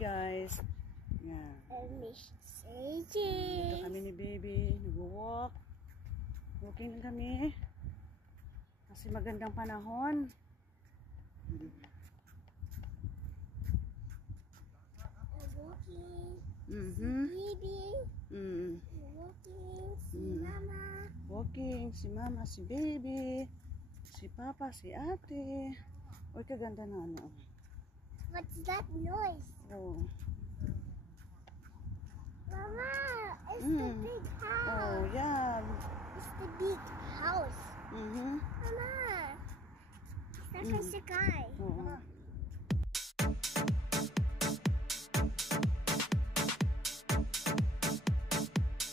guys. Yan. Dito kami ni baby. Nag-walk. Walking lang kami. Kasi magandang panahon. Walking. Baby. Walking. Si mama. Walking. Si mama, si baby. Si papa, si ate. Uy, kaganda na ano. What's that noise? Oh. Mama, it's the big house. Oh, yeah. It's the big house. Mama, it's like a sky. Oh.